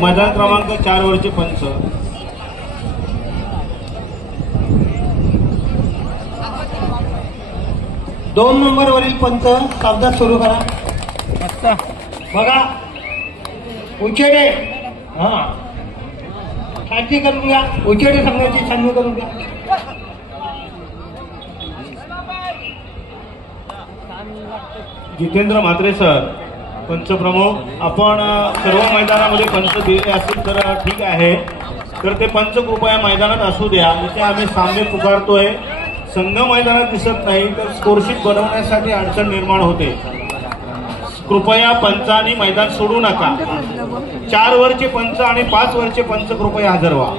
मैदान क्रमांक 4 वरचे पंच दोन नंबर वरील पंच सावधान सुरू करा. बघा उचेडे छाननी करून घ्या. उचेडे संघाची छाननी करून घ्या. जितेंद्र म्हात्रे सर पंचप्रमुख, आपण सर्व मैदानामध्ये पंच दिले असतील तर ठीक आहे, तर ते पंच कृपया मैदानात असू द्या. इथे आम्ही सामने पुकारतोय, संघ मैदानात दिसत नाही तर स्कोरशीट बनवण्यासाठी अडचण निर्माण होते. कृपया पंचांनी मैदान सोडू नका. 4 वरचे पंच आणि 5 वरचे पंच कृपया हजर व्हा.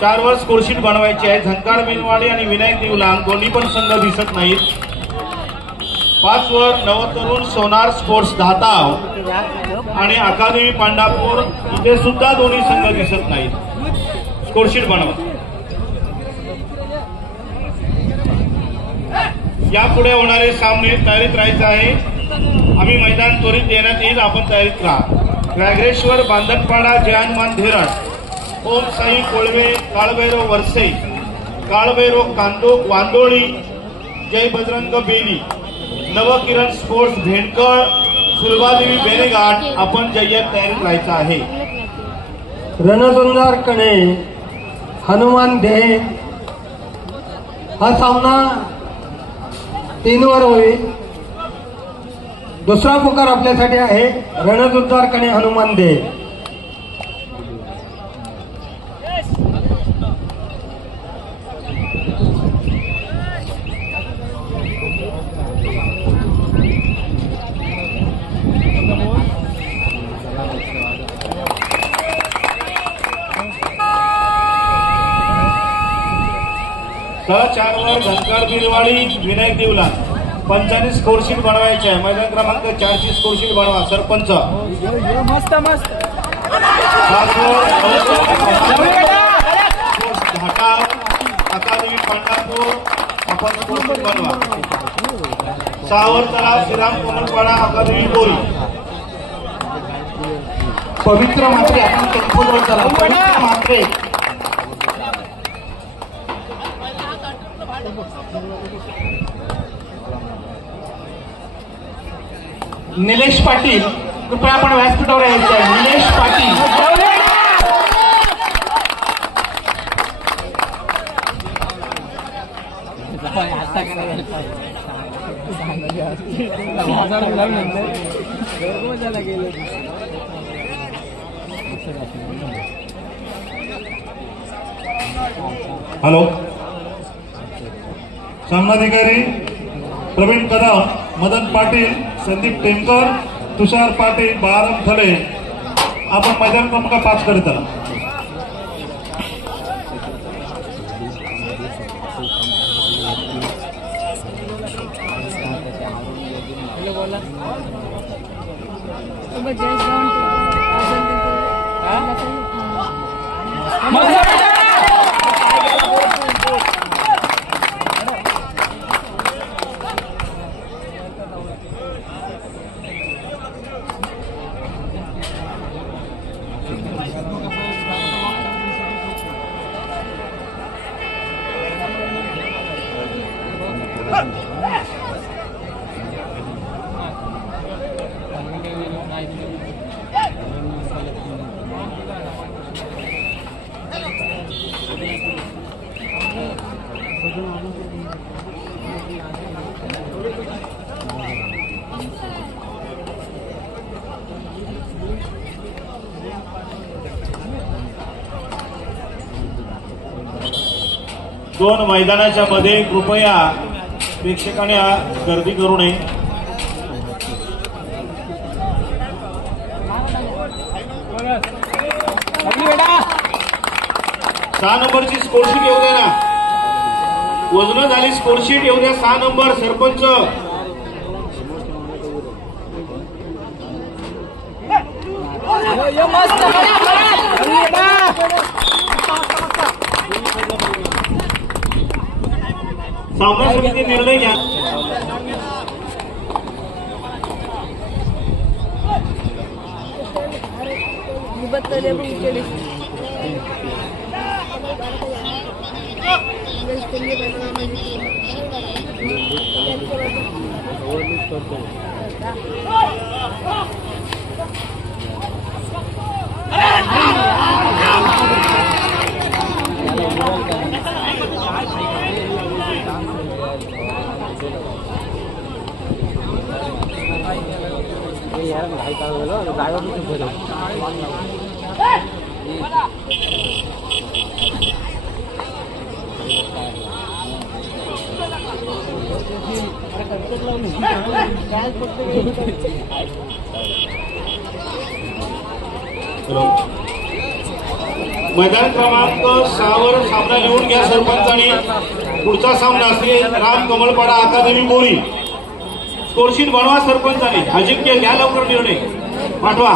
4 वर स्कोरशीट बनवायची आहे. झंकार बिनवाडी आणि विनायक देवलांग दोन्ही पण संघ दिसत नाहीत. 5 वर नवतरुण सोनार स्पोर्ट्स धाताव आणि अकादमी पांडापूर, इथे सुद्धा दोन्ही संघ दिसत नाहीत. स्कोरशीट बनवा. यापुढे होणारे सामने तयारीत राहायचे आहे. आम्ही मैदान त्वरित देण्यात येईल, आपण तयारीत राहा. व्याघ्रेश्वर बांधनपाडा जयानमान धेरण, ओम साई कोळवे काळभैरव वरसे, काळभैरव कांदोक वांदोळी, जय बजरंग बेली, नवकिरण स्पोर्ट्स भेंडकळ, फुलबादेवी बेलेघाट, आपण जय्यत तयारीत राहायचं आहे. रणदुंगार कणे हनुमान देह हा सामना 3 वर होईल. दुसरा पुकार आपल्यासाठी आहे रणदुंगार कणे हनुमान देह. तळ 4 वर झंकार बिरवाडी विनायक देवलांग. पंचांनी स्कोरशीट बनवायची आहे. मैदान क्रमांक 4 ची स्कोरशीट बनवा. सरपंच मस्त मस्त घाटा अकादमी पांडापूर, आपण स्कोरशीट बनवा. 6 वर तलाव श्रीराम कोमलपाडा अकादमी बोरी. पवित्र म्हात्रे आपण टेम्पोजवळ चला. पवित्र म्हात्रे निलेश पाटील कृपया आपण व्यासपीठावर यायचं आहे. निलेश पाटील हॅलो, सामनाधिकारी प्रवीण कदम, मदन पाटील, संदीप टेमकर, तुषार पाटील, बाळाराम थले, आपण मैदान क्रमांक 5 कडे चला. दोन मैदानाच्या मध्ये कृपया प्रेक्षकांनी गर्दी करू नये. सहा नंबरची स्कोरशीट येऊ द्या ना. वजन झाली स्कोरशीट येऊ द्या. 6 नंबर सरपंच. सामना समिती निर्णय घ्या. मैदान क्रमांक 6 वर सामना लिहून घ्या सरपंचांनी. पुढचा सामना श्री राम कमलपाडा अकादमी बोरी. स्कोरशीट बनवा सरपंचांनी. अजिंक्य घ्या लवकर निर्णय पाठवा.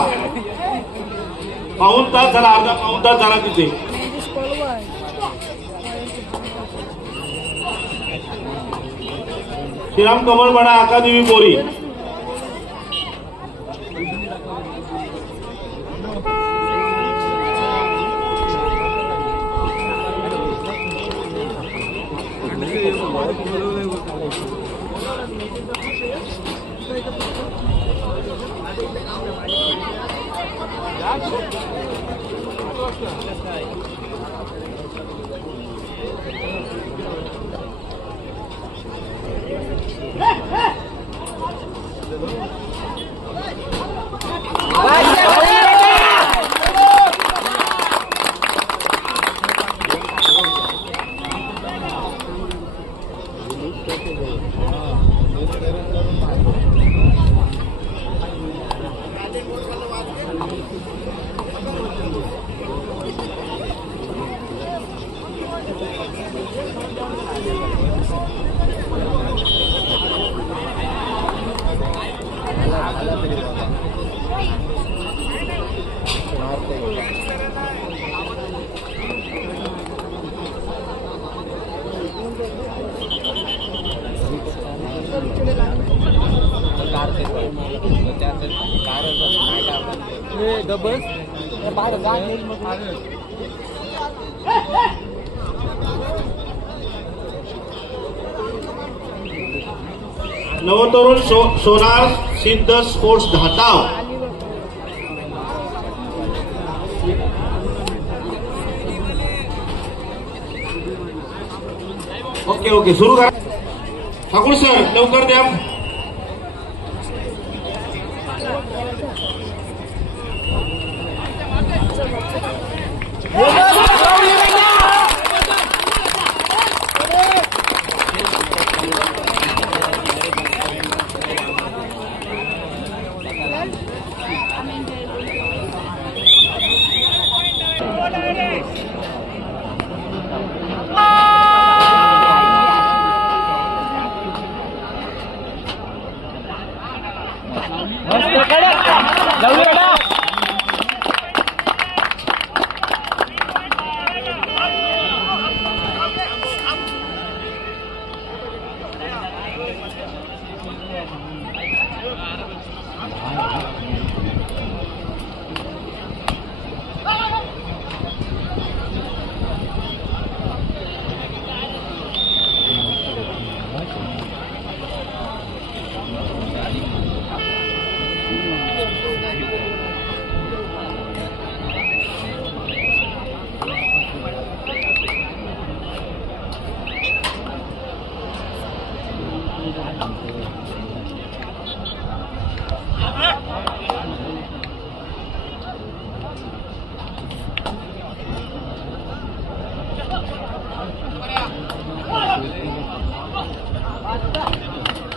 पाऊण तास झाला, अर्धा पाऊण तास झाला तिथे. श्रीराम कमलपाडा अकादमी बोरी. नवतरुण सोनार सिद्ध स्पोर्ट्स धाताव. ओके ओके सुरू करा. ठाकूर सर लवकर द्या.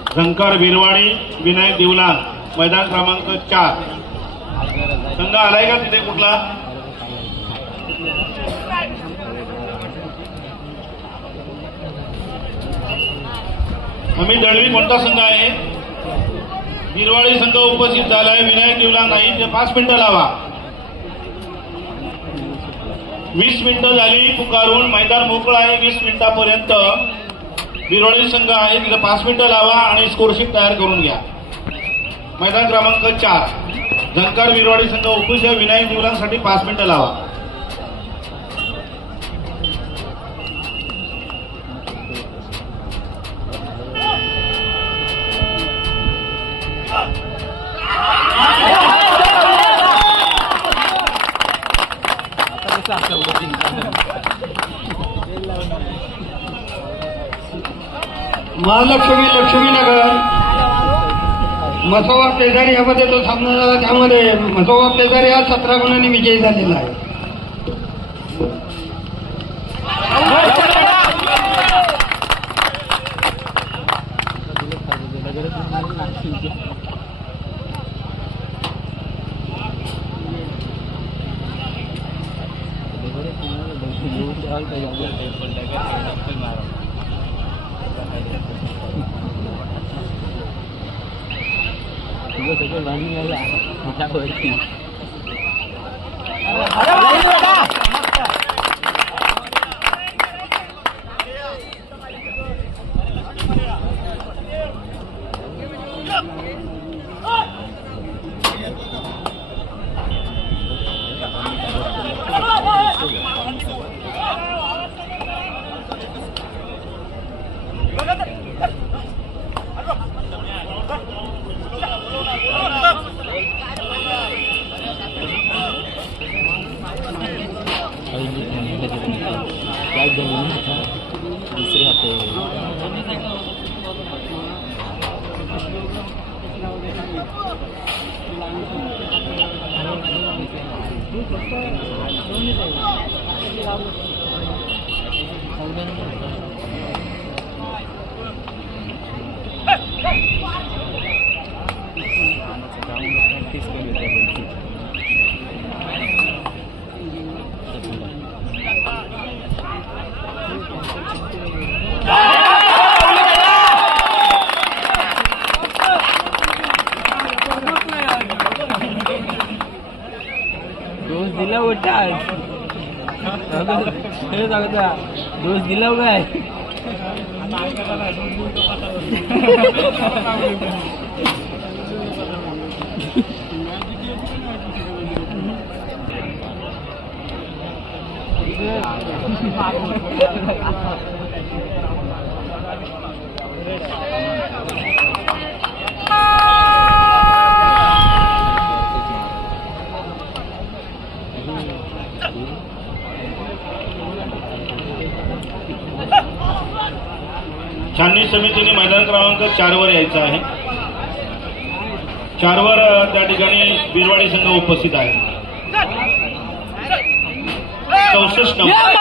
शंकर बिरवाडी, विनायक देवलाल, मैदान क्रमांक 4. संघ आलाय का तिथे कुठला? आम्ही दळवी कोणता संघ आहे? बिरवाडी संघ उपस्थित झालाय. विनायक देवलाल नाही. ते 5 मिनिटं लावा. 20 मिनिटं झाली पुकारून. मैदान मोकळं आहे 20 मिनिटापर्यंत. बिरवाडी संघ आहे तिथे 5 मिनिटं लावा आणि स्कोरशीट तयार करून घ्या. मैदान क्रमांक 4 झंकार बिरवाडी संघ उपस्थित आहे. विनायक दिवलांसाठी 5 मिनिटं लावा. महालक्ष्मी लक्ष्मीनगर मसोबा पेजारी यामध्ये तो सामना झाला. त्यामध्ये मसोबा पेजारी हा 17 गुणांनी विजयी झालेला आहे. दोष दिला काय छाननी समितीने मैदान क्रमांक 4 वर यायचं आहे. 4 वर त्या ठिकाणी बिरवाडी संघ उपस्थित आहे. 64 नंबर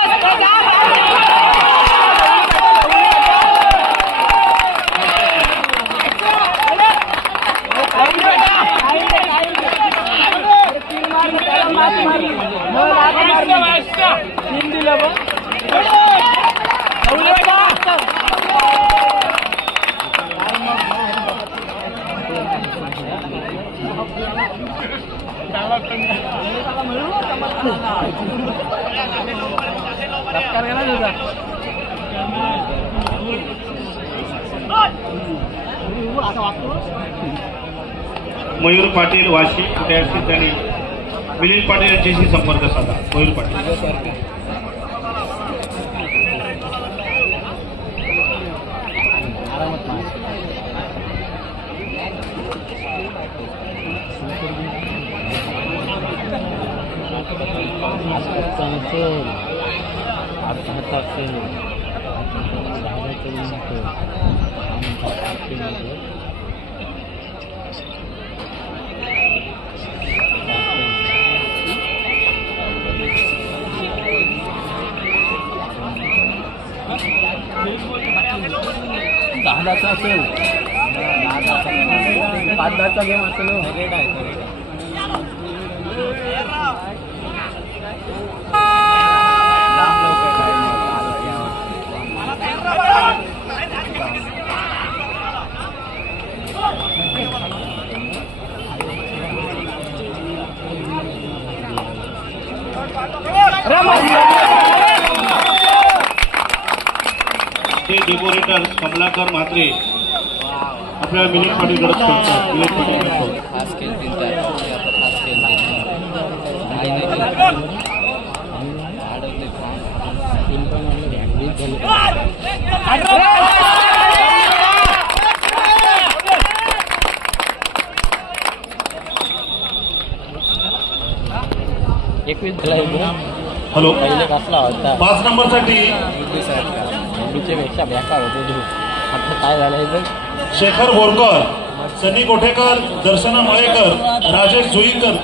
मयूर पाटील वाशी कुठे असतील त्यांनी मिलिंद पाटील यांच्याशी संपर्क साधा. मयूर पाटील दहाचा असेल 5-10चा गेम असेल. हे डेकोरेटर्स कमलाकर म्हात्रे आपल्याला मिलिंद पाटील गरज करतात. मिलिंद पाटील गरज खास खेळ दिलता खास खेळ काही नाही हॅलो पहिले कसला होता 5 नंबरसाठी पेक्षा बेकार होतो आता काय झालं शेखर बोरकर, सनी कोठेकर, दर्शना मळेकर, राजेश जुईकर,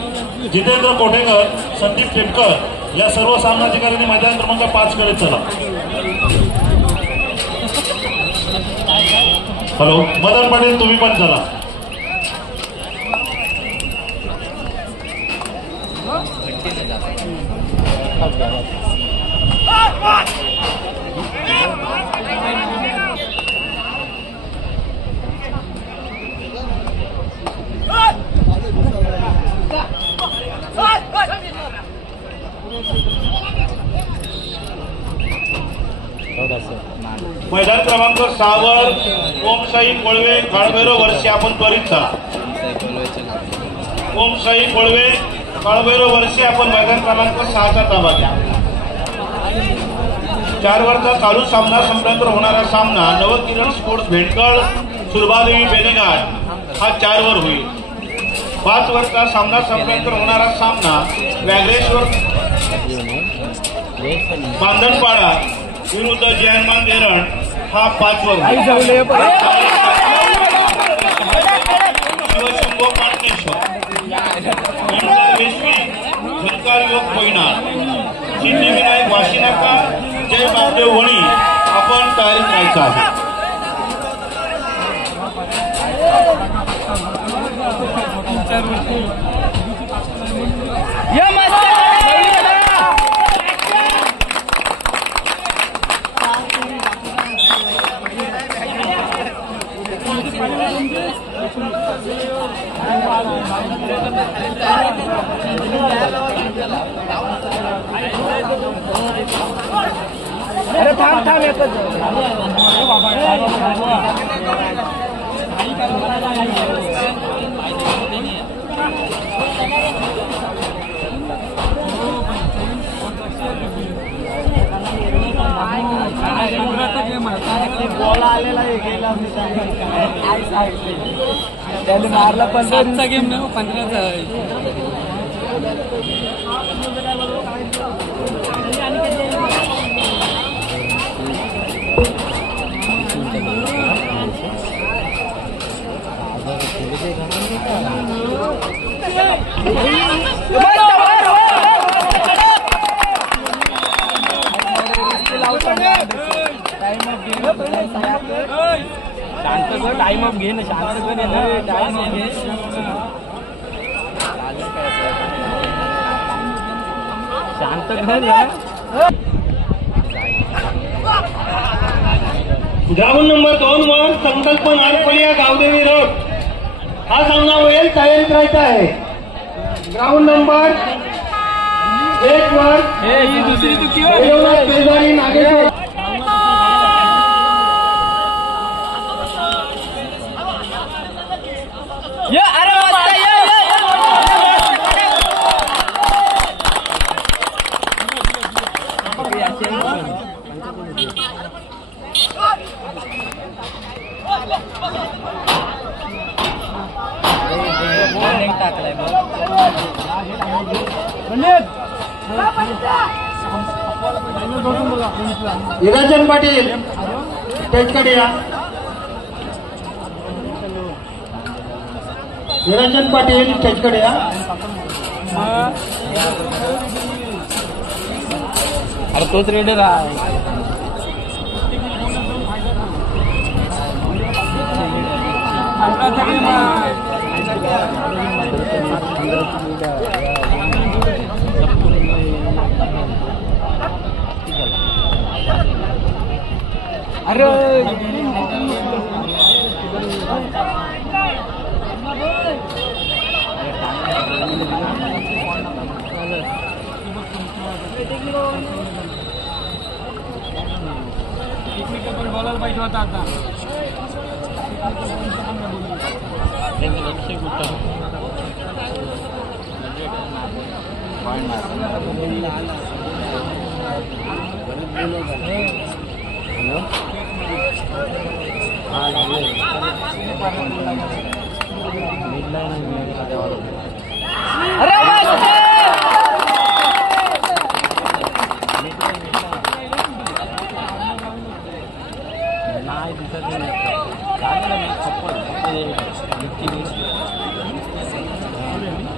जितेंद्र कोठेकर, संदीप टेपकर या सर्व सामनाधिकाऱ्यांनी मैदान क्रमांक 5 कडे चला. हॅलो मदन पाटील तुम्ही पण चला. मैदान क्रमांक 6 वर ओमशाही कोळवे काळभैरव वर्षे आपण त्वरित चला. ओमशाही कोळवे काळभैरव वर्षे आपण मैदान क्रमांक 6चा ताबा घ्या. 4 वरचा चालू सामना संपल्यानंतर होणारा सामना नवकिरण स्पोर्ट्स भेंडकळ सुरभादेवी बेलेघाट हा 4 वर होईल. 5 वरचा सामना संपल्यानंतर होणारा सामना व्याघ्रेश्वर बांधणपाडा विरुद्ध जयमान देरण हा 5 वर होईल. शिवशंभो कांडेश्वर झुलकार योग कोयना सिद्धी विनायक वाशिनाका जय बापदेव वणी आपण तयारीत राहायचं आहे. अरे थांब थांब येतो बोला आलेला गेला त्याने मारला 15चा गेम नाही 15चा टाइम ऑफ घे ना शांत टाइम ऑफ घे शांत ग्राउंड नंबर 2 वर संकल्प नारपलिया गावदेवी रोड हा सामना होईल. तयारीत राहायचा आहे. ग्राउंड नंबर 1 वर दुसरी चुकी शेजारी नागेश्वर निरंजन पाटील स्टेजकडे या. निरंजन पाटील स्टेजकडे या. अरे तोच रेडर आहे. अरे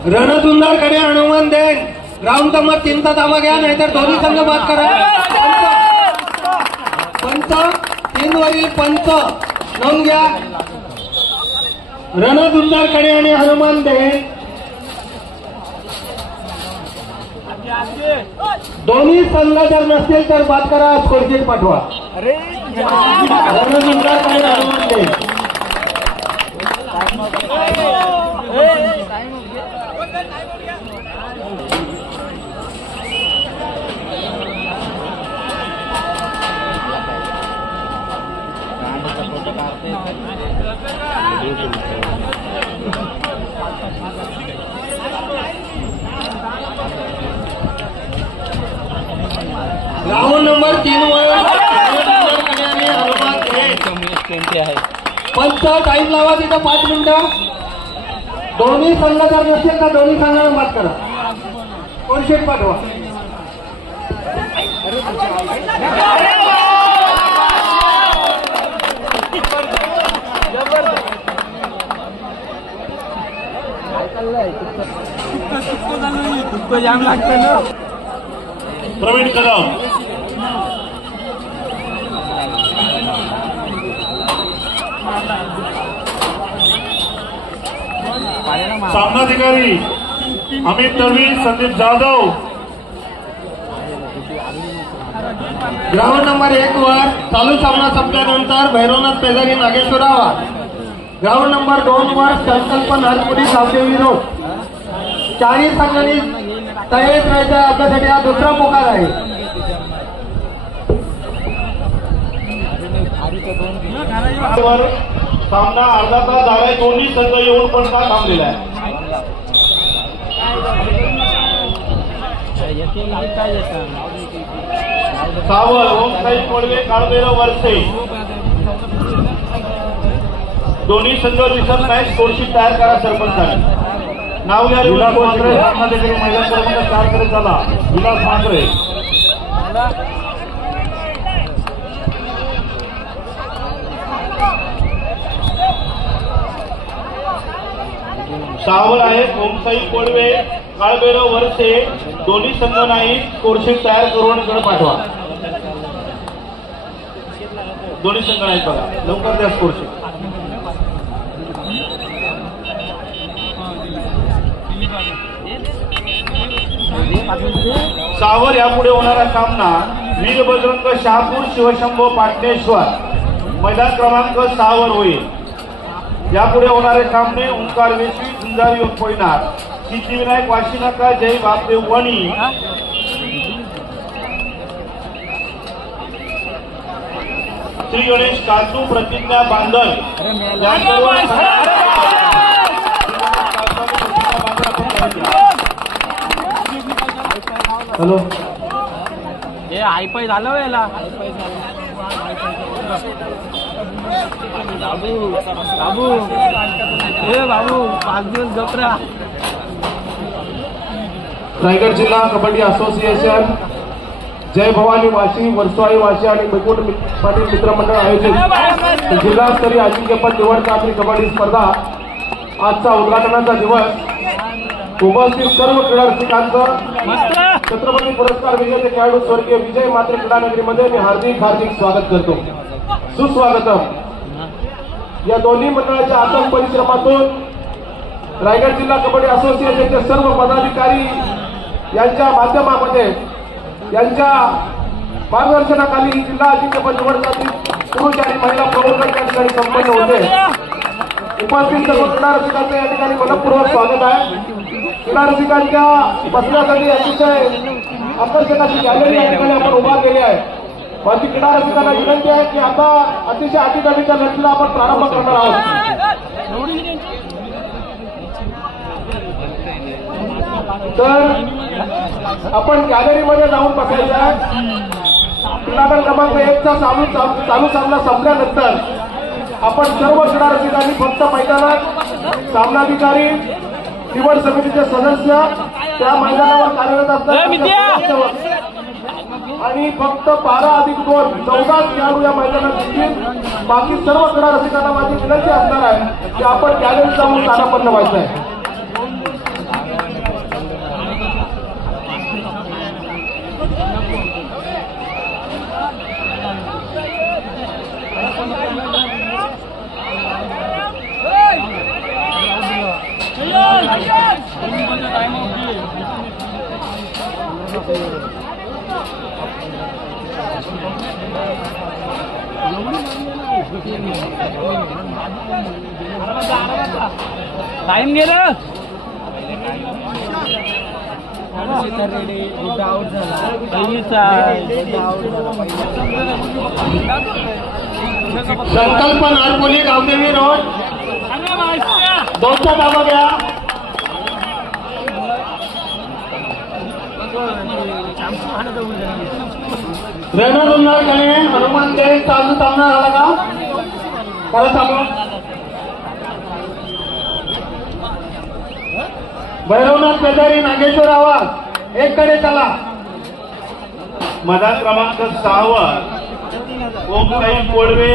रणधुंदारकडे हनुमान देन ग्राउंड मत 3चा धावा घ्या, नाहीतर दोन्ही संघ बाद करा. पंच 3 वरील पंच नोंद घ्या. रणधुंदारकडे आणि हनुमान देन दोन्ही संघ जर नसतील तर बाद करा, स्कोरशीट पाठवा. रणधुंदारकडे हनुमान देन राऊंड नंबर 3 वर पंच टाइम लावा तिथं 5 मिनिटं. दोन्ही संघ जर नसेल तर दोन्ही संघाला मात करा, स्कोरशीट पाठवा. जाम लागतं ना. प्रवीण कदम सामनाधिकारी अमित दळवी, संदीप जाधव. ग्राउंड नंबर 1 वर चालू सामना संपल्यानंतर भैरवनाथ पेजारी नागेश्वर आवाज. ग्राउंड नंबर 2 वर संकल्प नागपुरी सावदेवी रोड. 40 संघांनी तयारीत राहायचं. आपल्यासाठी हा दुसरा पुकार आहे. सामना अर्धा तास झालाय, दोन्ही संघ येऊन पण का थांबलेला आहे. सावळ, ओमसाई कोळवे, काळभैरव वरसे दोन्ही संघ दिसत नाही. स्कोरशीट तयार करा सरपंचाने. नाव घ्या. विलास मात्रे सामनाधिकारी महिला क्रमांक 4 कडे चला. विलास मात्रे. सावळ आहेत, ओमसाई कोळवे, काळभैरव वरसे दोन्ही संघ नाही. स्कोरशीट तयार करून इकडे पाठवा. दोन्ही संघ नाहीत बघा, लवकर द्या स्कोरशीट. सावळ यापुढे होणारा सामना वीर बजरंग शहापूर शिवशंभो पाटणेश्वर मैदान क्रमांक 6 वर होईल. यापुढे होणारे सामने ओंकार वेशवी, झुंजारी कोयनार, सिद्धिविनायक वाशीनाका, जय बापदेव वणी, श्री गणेश काजू, प्रतिज्ञा बांधल हॅलो, हे हायपाय झालं याला. बाबू बाबू हे बाबू 5 दिवस गपरा. रायगड जिल्हा कबड्डी असोसिएशन, जय भवानी वाशी, वर्सोळी वाशी आणि मुकुट पाटील मित्रमंडळ आयोजित जिल्हास्तरीय अजिंक्यपद निवड चाचणी कबड्डी स्पर्धा आजचा उद्घाटनाचा दिवस. उपस्थित सर्व क्रीडा रसिकांचं छत्रपती पुरस्कार विजेते खेळाडू स्वर्गीय विजय मात्रे क्रीडानगरीमध्ये मी हार्दिक स्वागत करतो. सुस्वागतम. या दोन्ही मंडळाच्या अथक परिश्रमातून रायगड जिल्हा कबड्डी असोसिएशनचे सर्व पदाधिकारी यांच्या माध्यमामध्ये, यांच्या मार्गदर्शनाखाली जिल्हा अजिंक्यपद निवड चाचणी पुरुष आणि महिला प्रवर्ग त्या ठिकाणी संपन्न होते. उपस्थित सर्व क्रीडा रसिकांचं या ठिकाणी मनपूर्वक स्वागत आहे. क्रीडा रसिकांच्या बसण्यासाठी अतिशय आकर्षक अशी गॅलरी या ठिकाणी आपण उभा केली आहे. माझी क्रीडा रसिकांना विनंती आहे की आता अतिशय अतिगतीच्या लढतीला आपण प्रारंभ करणार आहोत. तर आपण गॅलरीमध्ये जाऊन बसायचं आहे. क्रीडागट क्रमांक 1 चा चालू सामना संपल्यानंतर आपण सर्व क्रीडा रसिकांनी फक्त मैदानात सामनाधिकारी, निवड समितीचे सदस्य, त्या मैदानावर कार्यरत असतात आणि फक्त 12+2 14 खेळाडू या मैदानात येतील. बाकी सर्व क्रीडा रसिकांना माझी विनंती असणार आहे की आपण गॅलरीत जाऊन स्थानापन्न व्हायचं आहे. टाइम गेलं. संकल्प नारपोली गावदेवी रोड 2चा धावा घ्या. रेणुदुल्लाकडे हनुमान देव चालू सामना झाला का? परत सांगू. भैरवनाथ पेदारी, नागेश्वर आवाज एककडे चला. मैदान क्रमांक 6 वर ओमसाई कोळवे,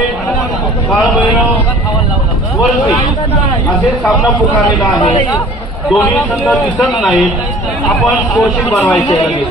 काळभैरव, वरसे असे सामना पुकारलेला आहे. दोन्ही संघ दिसत नाहीत. आपण स्कोरशीट बनवायचे आहे.